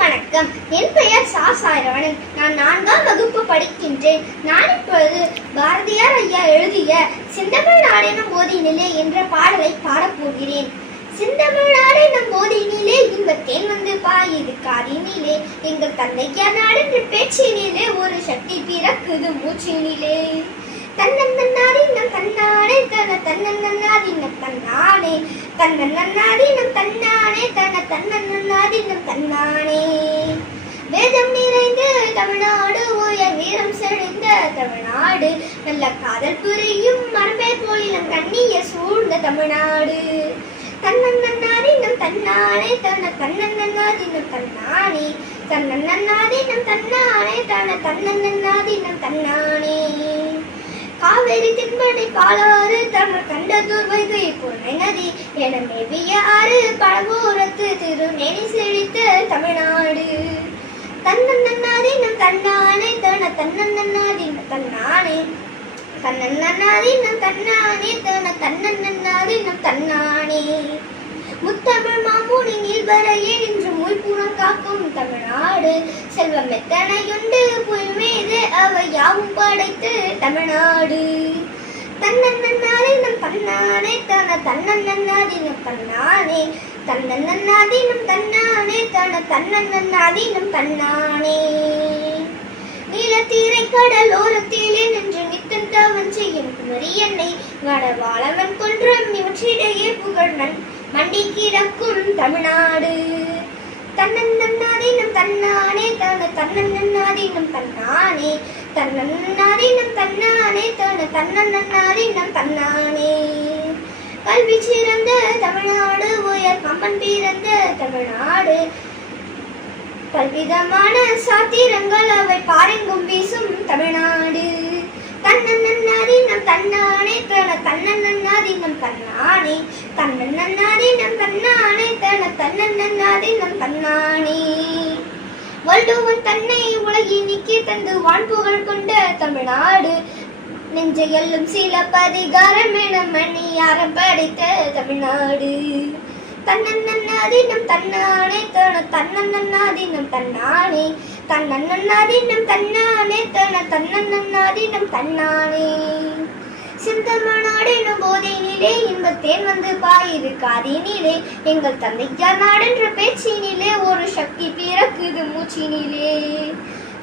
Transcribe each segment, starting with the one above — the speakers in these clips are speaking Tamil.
வணக்கம். என் பெயர் சா சாரவணன் நான் நான்காம் வகுப்பு படிக்கின்றேன். நான் இப்பொழுது பாரதியார் ஐயா எழுதிய சிந்தமிழ் நாடெனும் போதினிலே என்ற பாடலை பாடப் போகிறேன். செந்தமிழ் நாடெனும் போதினிலே இன்பத்தேன் வந்து பாயுது காதினிலே. எங்கள் தந்தையார் நாடென்ற பேச்சினிலே ஒரு சக்தி பிறக்குது மூச்சினிலே. தன்னன்னாதீனம் தன்னன் நன்னாடி நம் தன்னாடே தன்னன் நன்னாடி நம் தன்னாடே தன்னானே வேதம் நிறைந்த தமிழ்நாடு உயர் வீரம் செழிந்த தமிழ்நாடு. நல்ல காதல் புரியும் மரபே போலினம் கண்ணிய சூழ்ந்த தமிழ்நாடு. தன்னன்னாதீனம் தன்னானே தன தன்னன்னாதீனம் தன்னானே. தன்னன்னாதீனம் தன்னானே தன தன்னன்னாதீனம் தன்னானே. காவேரி தென்படை பாலாறு தமிழ் கண்ட துர்வைகை பொன்னை நதி என மேவிய ஆறு பழவோ தமிழ்நாடு. கண்ணன் தமிழ்நாடு தன்னன்னாதீனம் கண்ணானே தன கண்ணன் நன்னாரி நான் கண்ணானே. கண்ணன் தன்னானே தன்னன்னாதீனம் கண்ணானே தன தன்னன்னாதீனம் கண்ணானே. முத்தமிழ் மாமூனி நில்வரையே நின்று முள்புறம் காக்கும் தமிழ்நாடு. செல்வம் எத்தனையுண்டு புல் மீது அவை யாவும் படைத்து தமிழ்நாடு. தன்னன்னாதீனம் தன்னானே தன தன்னன்னாதீனம் தன்னானே தன்னன்னாதீனம் தன்னானே தன தன்னன்னாதீனம் தன்னானே. நீலத்தீரை கடலோரத்திலே நின்று நித்தன் தவன் செய்யும் குமரி என்னை வடவாளவன் கொன்றம் இவற்றிடையே புகழ் நன் மண்டி கிடக்கும் தமிழ்நாடு. தன்னன்னாதீனம் தன்னானே தன தன்னன்னாதீனம் தன்னானே. தன்னன்னாதீனம் தன்னானே தன தன்னன்னாதீனம் தன்னானே. கல்வி சிறந்த தமிழ் உயர் கம்பன் பிறந்த தமிழ்நாடு பல்விதமான சாத்திரங்கள் அவை பாரெங்கும் வீசும் தமிழ்நாடு. தன்னன்னாதீனம் தன்னானே தன தன்னன்னாதீனம் தன்னானே தன்னன்னாதீனம் தன்னானே தன தன்னன்னாதீனம் தன்னானே வள்ளுவன் தன்னை உலகினிக்கு தந்து வான்புகழ் கொண்ட தமிழ்நாடு. நெஞ்சையல்லும் சில பதிகாரம் என மணியாரம் படைத்த தமிழ்நாடு. தன்னன்னாதீனம் தன்னானே தன தன்னன்னாதீனம் தன்னானே தன்னன்னாதீனம் தன்னானே தன தன்னன்னாதீனம் தன்னானே. சிந்தமநாடெனும் போதினிலே இன்பத்தேன் வந்து பாயுது காதினிலே எங்கள் தந்தையார் நாடென்ற பேச்சினிலே ஒரு சக்தி பிறக்குது மூச்சினிலே.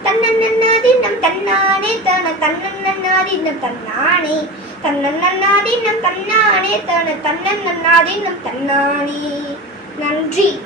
தன்னன்னாதீனம் தன்னானே தன தன்னன்னாதீனம் தன்னானே தன்னன்னாதீனம் தன்னானே தன தன்னன்னாதீனம் தன்னானே. நன்றி.